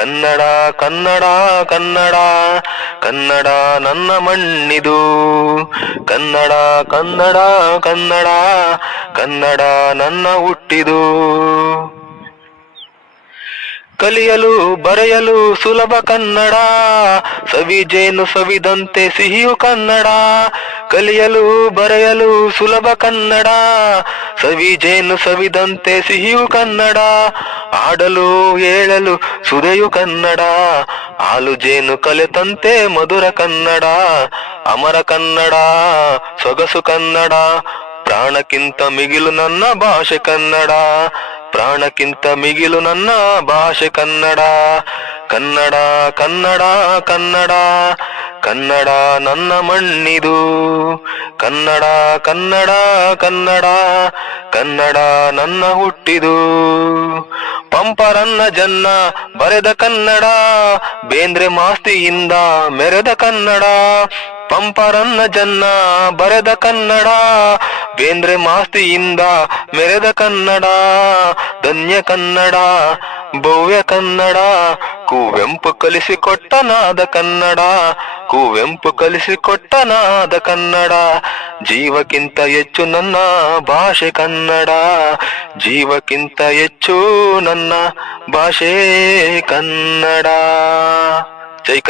ಕನ್ನಡ ಕನ್ನಡ ಕನ್ನಡ ಕನ್ನಡ ನನ್ನ ಮಣ್ಣಿದು. ಕನ್ನಡ ಕನ್ನಡ ಕನ್ನಡ ಕನ್ನಡ ನನ್ನ ಹುಟ್ಟಿದು. ಕಲಿಯಲು, ಬರೆಯಲು ಸುಲಭ ಕನ್ನಡ. ಸವಿ ಜೇನು ಸವಿದಂತೆ ಸಿಹಿಯು ಕನ್ನಡ. ಕಲಿಯಲು, ಬರೆಯಲು ಸುಲಭ ಕನ್ನಡ. ಸವಿ ಜೇನು ಸವಿದಂತೆ ಸಿಹಿಯು ಕನ್ನಡ. ಆಡಲು ಹೇಳಲು ಸುದೆಯು ಕನ್ನಡ, ಹಾಲು ಜೇನು ಕಲೆತಂತೆ ಮಧುರ ಕನ್ನಡ, ಅಮರ ಕನ್ನಡ, ಸೊಗಸು ಕನ್ನಡ, ಪ್ರಾಣಕ್ಕಿಂತ ಮಿಗಿಲು ನನ್ನ ಭಾಷೆ ಕನ್ನಡ, ಪ್ರಾಣಕ್ಕಿಂತ ಮಿಗಿಲು ನನ್ನ ಭಾಷೆ ಕನ್ನಡ. ಕನ್ನಡ ಕನ್ನಡ ಕನ್ನಡ ಕನ್ನಡ ನನ್ನ ಮಣ್ಣಿದು. ಕನ್ನಡ ಕನ್ನಡ ಕನ್ನಡ ಕನ್ನಡ ನನ್ನ ಹುಟ್ಟಿದು. ಪಂಪರನ್ನ ಜನ್ನ ಬರೆದ ಕನ್ನಡ, ಬೇಂದ್ರೆ ಮಾಸ್ತಿಯಿಂದ ಮೆರೆದ ಕನ್ನಡ. ಪಂಪರನ್ನ ಜನ್ನ ಬರೆದ ಕನ್ನಡ, ಬೇಂದ್ರೆ ಮಾಸ್ತಿಯಿಂದ ಮೆರೆದ ಕನ್ನಡ. ಧನ್ಯ ಕನ್ನಡ, ಭವ್ಯ ಕನ್ನಡ, ಕುವೆಂಪು ಕಲಿಸಿಕೊಟ್ಟನಾದ ಕನ್ನಡ, ಕುವೆಂಪು ಕಲಿಸಿಕೊಟ್ಟನಾದ ಕನ್ನಡ. ಜೀವಕ್ಕಿಂತ ಹೆಚ್ಚು ನನ್ನ ಭಾಷೆ ಕನ್ನಡ. ಜೀವಕ್ಕಿಂತ ಹೆಚ್ಚು ನನ್ನ ಭಾಷೆ ಕನ್ನಡ. ಜೈ